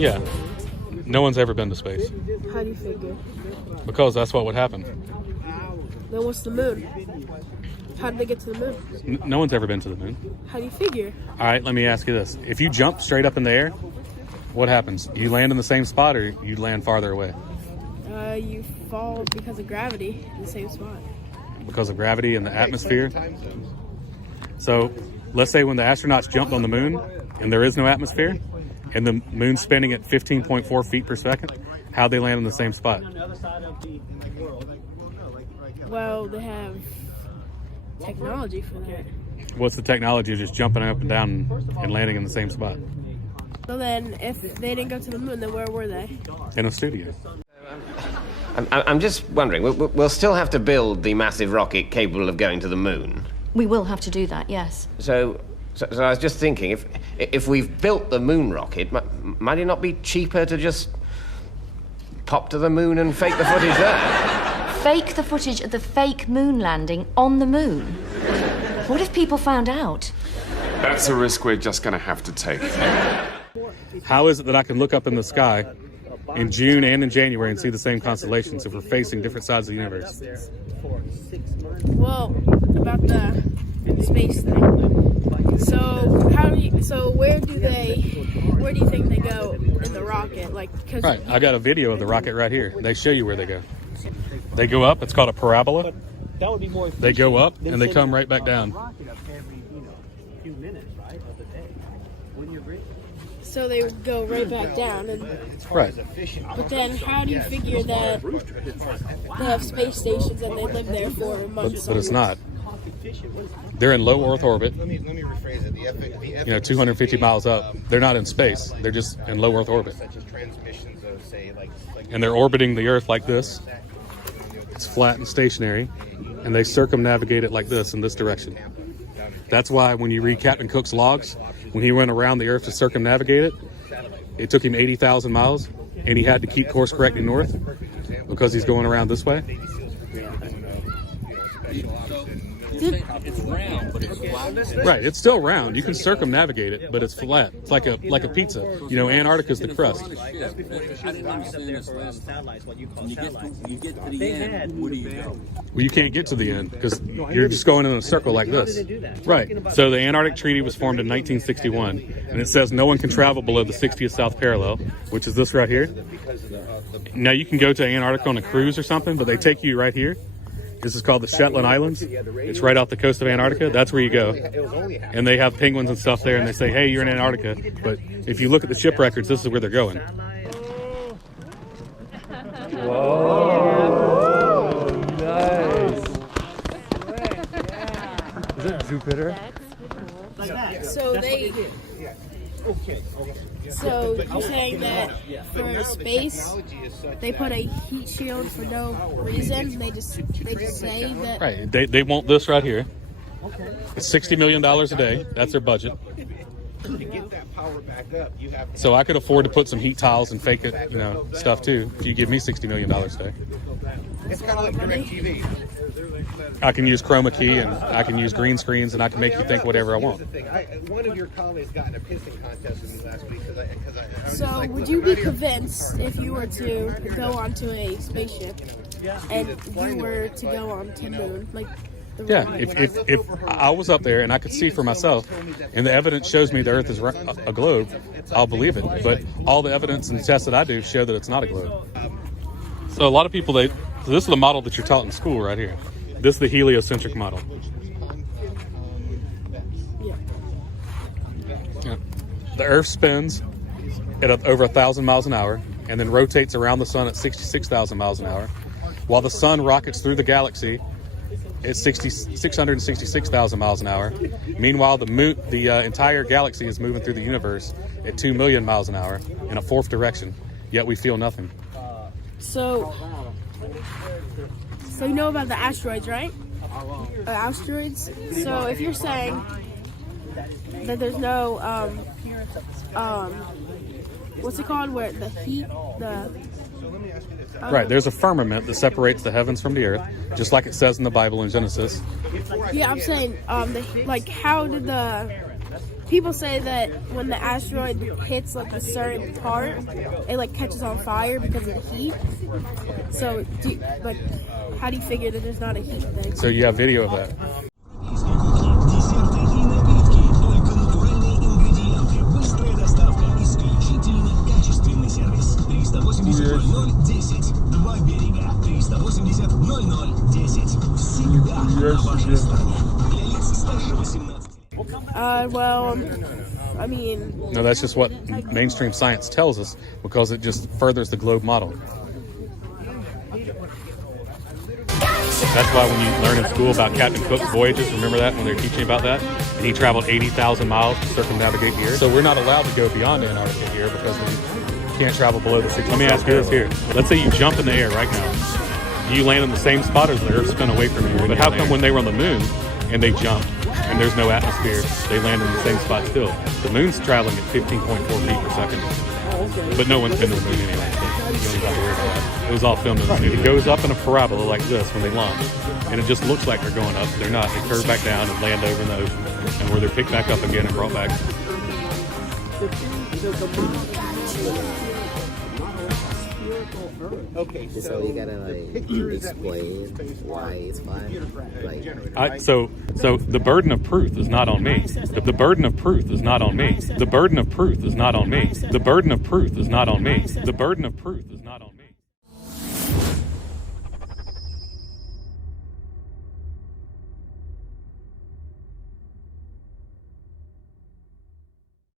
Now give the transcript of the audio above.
Yeah. No one's ever been to space. How do you figure? Because that's what would happen. Then what's the moon? How did they get to the moon? No one's ever been to the moon. How do you figure? All right, let me ask you this. If you jump straight up in the air, what happens? You land in the same spot or you land farther away? You fall because of gravity in the same spot. Because of gravity and the atmosphere? So let's say when the astronauts jumped on the moon and there is no atmosphere and the moon's spinning at 15.4 feet per second, how'd they land in the same spot? Well, they have technology for that. What's the technology of just jumping up and down and landing in the same spot? So then, if they didn't go to the moon, then where were they? In a studio. I'm just wondering, we'll still have to build the massive rocket capable of going to the moon. We will have to do that, yes. So I was just thinking, if we've built the moon rocket, might it not be cheaper to just pop to the moon and fake the footage there? Fake the footage of the fake moon landing on the moon? What if people found out? That's a risk we're just going to have to take. How is it that I can look up in the sky in June and in January and see the same constellations if we're facing different sides of the universe? Well, about the space thing. So where do you think they go in the rocket? Right, I got a video of the rocket right here. They show you where they go. They go up, it's called a parabola. They go up and they come right back down. So they would go right back down. Right. But then how do you figure that they have space stations and they live there for months? But it's not. They're in low Earth orbit. Let me rephrase it. 250 miles up. They're not in space. They're just in low Earth orbit. And they're orbiting the Earth like this. It's flat and stationary. And they circumnavigate it like this in this direction. That's why when you read Captain Cook's logs, when he went around the Earth to circumnavigate it, it took him 80,000 miles, and he had to keep course correcting north because he's going around this way. It's round, but it's flat. Right, it's still round. You can circumnavigate it, but it's flat. It's like a pizza. Antarctica is the crust. I didn't understand this last time. When you get to the end, where do you go? Well, you can't get to the end because you're just going in a circle like this. Right. So the Antarctic Treaty was formed in 1961, and it says no one can travel below the 60th south parallel, which is this right here. Now you can go to Antarctica on a cruise or something, but they take you right here. This is called the Shetland Islands. It's right off the coast of Antarctica. That's where you go. And they have penguins and stuff there, and they say, hey, you're in Antarctica. But if you look at the ship records, this is where they're going. Whoa! Nice. Is it Jupiter? So you're saying that for space, they put a heat shield for no reason? They just say that. Right. They want this right here. It's $60 million a day. That's their budget. So I could afford to put some heat tiles and fake it, stuff too. If you give me $60 million a day. It's kind of like DirecTV. I can use chroma key and I can use green screens and I can make you think whatever I want. One of your colleagues got in a pissing contest with me last week So would you be convinced if you were to go onto a spaceship and you were to go on to the moon? Yeah, if I was up there and I could see for myself and the evidence shows me the Earth is a globe, I'll believe it. But all the evidence and tests that I do show that it's not a globe. So a lot of people, so this is the model that you're taught in school right here. This is the heliocentric model. Yeah. The Earth spins at over 1,000 miles an hour and then rotates around the sun at 66,000 miles an hour, while the sun rockets through the galaxy at 666,000 miles an hour. Meanwhile, the entire galaxy is moving through the universe at 2 million miles an hour in a fourth direction, yet we feel nothing. So you know about the asteroids, right? Asteroids. So if you're saying that there's no what's it called? Where the heat, Right, there's a firmament that separates the heavens from the earth, just like it says in the Bible in Genesis. Yeah, I'm saying, how did the people say that when the asteroid hits like a certain part, it like catches on fire because of the heat. So, like, how do you figure that there's not a heat thing? So you have video of that. Well, I mean... No, that's just what mainstream science tells us because it just furthers the globe model. That's why when you learn in school about Captain Cook's voyages, remember that when they're teaching about that? And he traveled 80,000 miles to circumnavigate here. So we're not allowed to go beyond Antarctica here because we can't travel below the 60. Let me ask you this here. Let's say you jump in the air right now. Do you land in the same spot or does the Earth spin away from you? But how come when they were on the moon and they jumped and there's no atmosphere, they land in the same spot still? The moon's traveling at 15.4 feet per second. But no one's been to the moon anyway, so you don't even have to worry about that. It was all filmed in the movie. It goes up in a parabola like this when they launch, and it just looks like they're going up. They're not. They curve back down and land over in the ocean, and where they're picked back up again and brought back. Okay, So you gotta like explain why it's flat. Like, So the burden of proof is not on me. The burden of proof is not on me. The burden of proof is not on me. The burden of proof is not on me. The burden of proof is not on me.